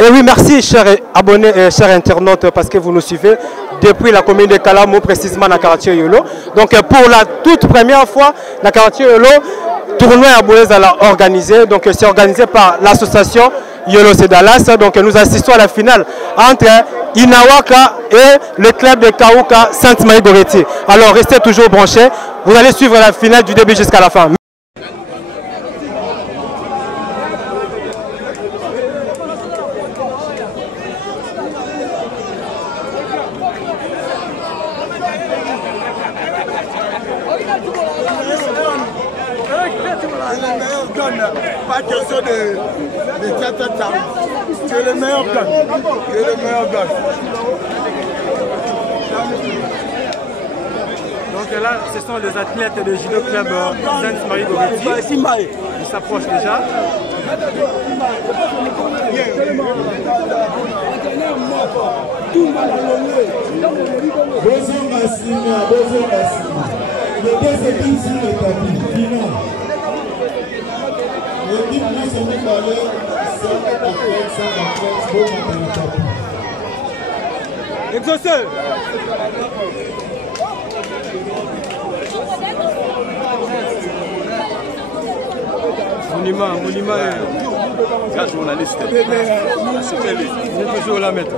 Et oui, merci chers abonnés et chers internautes parce que vous nous suivez depuis la commune de Kalamo, précisément dans le quartier Yolo. Donc pour la toute première fois, dans le quartier Yolo, tournoi à Boulez a organisé. Donc c'est organisé par l'association Yolo Sedalas. Donc nous assistons à la finale entre Inawaka et le club de Kauka Sainte-Marie-Goretti. Alors restez toujours branchés. Vous allez suivre la finale du début jusqu'à la fin. Pas question de tata. Tu es le meilleur gars. Tu es le meilleur gars. Donc là, ce sont les athlètes de judo club Sainte-Marie-Goretti. Ils s'approchent déjà. Exaucé. Monument est journaliste. C'est toujours la mettre.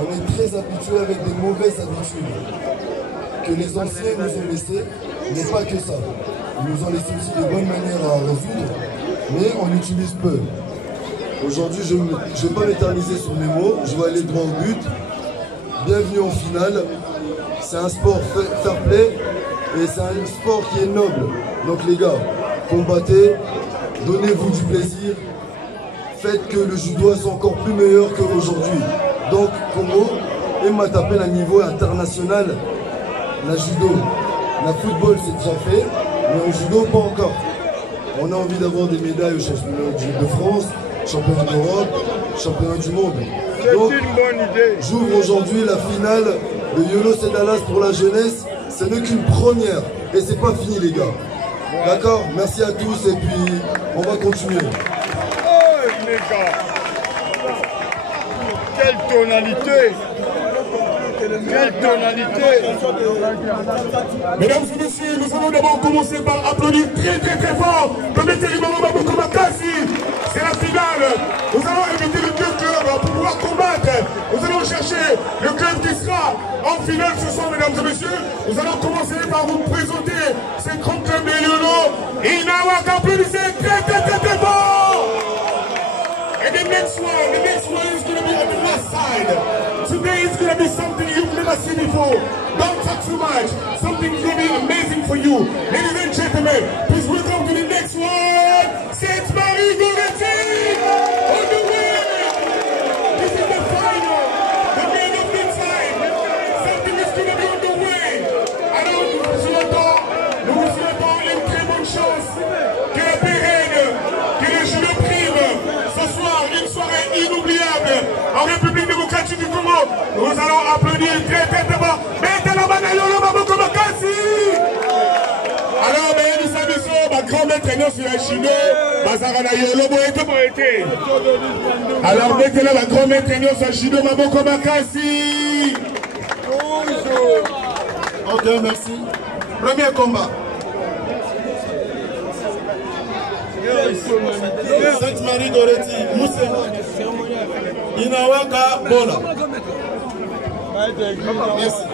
On est très habitué avec des mauvaises habitudes que les anciens nous ont laissées, mais pas que ça. Ils nous ont laissé aussi des bonnes manières à résoudre, mais on utilise peu. Aujourd'hui, je ne vais pas m'éterniser sur mes mots, je vais aller droit au but. Bienvenue en finale. C'est un sport fair play et c'est un sport qui est noble. Donc les gars, combattez, donnez-vous du plaisir. faites que le judo soit encore plus meilleur qu'aujourd'hui. Donc Congo, et m'a tapé à niveau international, la judo, la football c'est déjà fait, mais au judo pas encore. On a envie d'avoir des médailles au championnat de France, championnat d'Europe, championnat du monde. Donc, une bonne idée. J'ouvre aujourd'hui la finale de YOLO C'est Dallas pour la jeunesse. Ce n'est qu'une première et c'est pas fini les gars. D'accord? Merci à tous et puis on va continuer. Oh les gars, quelle tonalité! Quelle tonalité! Mesdames et messieurs, nous allons d'abord commencer par applaudir très fort le vétéran Maboko Makasi. C'est la finale. Nous allons inviter le deux clubs pour pouvoir combattre. Nous allons chercher le club qui sera en finale ce soir, mesdames et messieurs. Nous allons commencer par vous présenter ces grands clubs de YOLO. Inawak, applaudissez très fort. And the next one is going to be on the left side. Today is going to be something you've never seen before. Don't talk too much. Something's going to be amazing for you. Ladies and gentlemen, please welcome to the next one, Sainte-Marie Goretti on the way. This is the final, the main of the time. Something is going to be on the way. Alors, nous vous souhaitons une très bonne chance. Que la pérenne, que les jeux de prime. Ce soir, une soirée inoubliable en République démocratique du Congo. Nous allons applaudir très fort. Maintenant, YOLO Maboko Makasi. Alors, nous savons, ma grand maître sur la Chino, Bazarana YOLO Boete. Alors, maintenant, ma grand maître sur la Chino, Maboko Makasi. Ok, merci. Premier combat. Sainte-Marie Goretti, Moussé, Inawaka, Bola. Merci.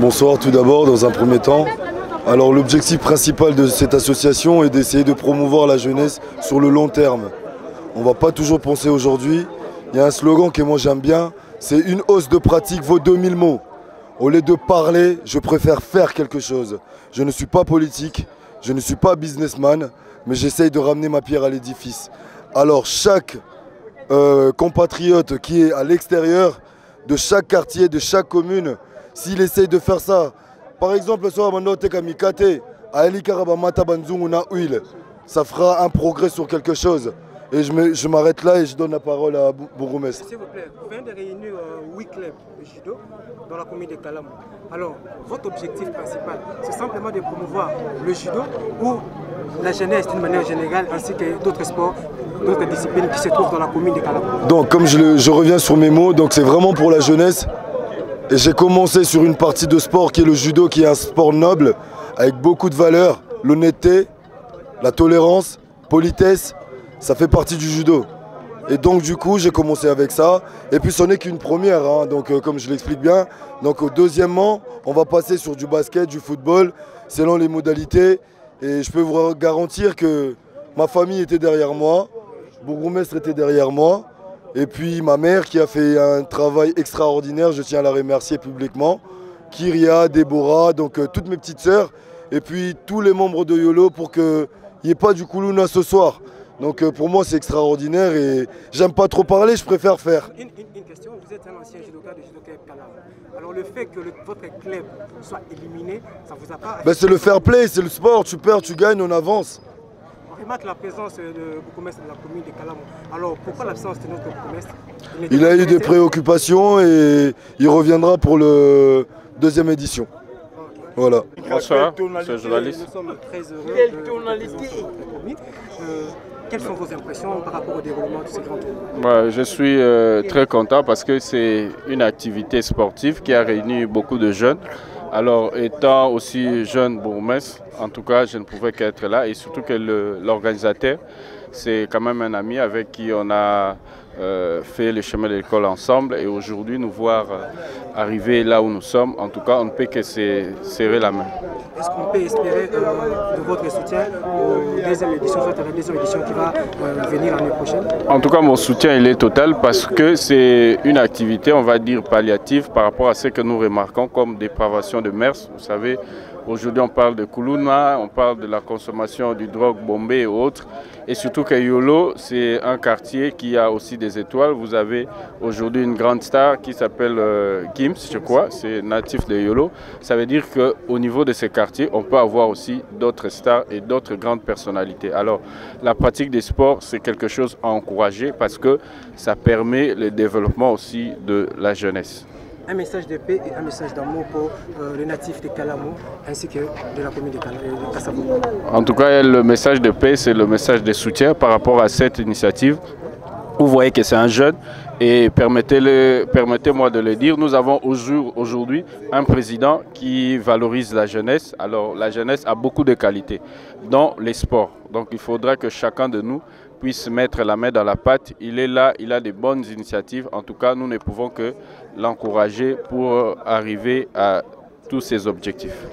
Bonsoir tout d'abord dans un premier temps. Alors l'objectif principal de cette association est d'essayer de promouvoir la jeunesse sur le long terme. On ne va pas toujours penser aujourd'hui. Il y a un slogan que moi j'aime bien, c'est une hausse de pratique vaut 2000 mots. Au lieu de parler, je préfère faire quelque chose. Je ne suis pas politique, je ne suis pas businessman, mais j'essaye de ramener ma pierre à l'édifice. Alors chaque compatriote qui est à l'extérieur de chaque quartier, de chaque commune, s'il essaye de faire ça, par exemple, ça fera un progrès sur quelque chose. Et je m'arrête là et je donne la parole à Bourgmestre. S'il vous plaît, vous venez de réunir 8 clubs de judo dans la commune de Kalamou. Alors, votre objectif principal, c'est simplement de promouvoir le judo ou la jeunesse d'une manière générale, ainsi que d'autres sports, d'autres disciplines qui se trouvent dans la commune de Kalamou. Donc, comme je reviens sur mes mots, donc c'est vraiment pour la jeunesse. Et j'ai commencé sur une partie de sport qui est le judo, qui est un sport noble, avec beaucoup de valeurs, l'honnêteté, la tolérance, politesse, ça fait partie du judo. Et donc du coup j'ai commencé avec ça, et puis ce n'est qu'une première, hein, donc comme je l'explique bien. Donc deuxièmement, on va passer sur du basket, du football, selon les modalités, et je peux vous garantir que ma famille était derrière moi, Bourgmestre était derrière moi, et puis ma mère qui a fait un travail extraordinaire, je tiens à la remercier publiquement, Kyria, Déborah, donc toutes mes petites sœurs, et puis tous les membres de YOLO pour qu'il n'y ait pas du Koulouna ce soir. Donc pour moi c'est extraordinaire et j'aime pas trop parler, je préfère faire. Une question, vous êtes un ancien judoka de Judo Club Kalam. Alors le fait que votre club soit éliminé, ça vous a pas... Ben, c'est le fair play, c'est le sport, tu perds, tu gagnes, on avance. On remarque la présence de Bourgmestre de la commune de Kalam. Alors pourquoi l'absence de notre Bourgmestre? Il a eu des préoccupations et il reviendra pour le deuxième édition. Voilà. Bonsoir, c'est le journaliste. Nous sommes très heureux de vous. Quelles sont vos impressions par rapport au déroulement de ce grand tournoi? Je suis très content parce que c'est une activité sportive qui a réuni beaucoup de jeunes. Alors, étant aussi jeune bourgmestre, en tout cas, je ne pouvais qu'être là. Et surtout que l'organisateur, c'est quand même un ami avec qui on a fait le chemin de l'école ensemble. Et aujourd'hui, nous voir arriver là où nous sommes, en tout cas, on ne peut que serrer la main. Est-ce qu'on peut espérer de votre soutien aux deuxième édition, soit la deuxième édition qui va venir l'année prochaine? En tout cas, mon soutien il est total parce que c'est une activité, on va dire, palliative par rapport à ce que nous remarquons comme dépravation de mœurs. Vous savez, aujourd'hui on parle de Koulouna, on parle de la consommation du drogue, Bombay et autres. Et surtout que Yolo, c'est un quartier qui a aussi des étoiles. Vous avez aujourd'hui une grande star qui s'appelle Gims, je crois, c'est natif de Yolo. Ça veut dire qu'au niveau de ces quartiers, on peut avoir aussi d'autres stars et d'autres grandes personnalités. Alors, la pratique des sports, c'est quelque chose à encourager parce que ça permet le développement aussi de la jeunesse. Un message de paix et un message d'amour pour les natifs de Kalamo ainsi que de la commune de Kassabo. En tout cas, le message de paix, c'est le message de soutien par rapport à cette initiative. Vous voyez que c'est un jeune et permettez-moi de le dire, nous avons aujourd'hui un président qui valorise la jeunesse. Alors la jeunesse a beaucoup de qualités dans les sports. Donc il faudra que chacun de nous puisse mettre la main dans la pâte. Il est là, il a des bonnes initiatives. En tout cas, nous ne pouvons que l'encourager pour arriver à tous ses objectifs.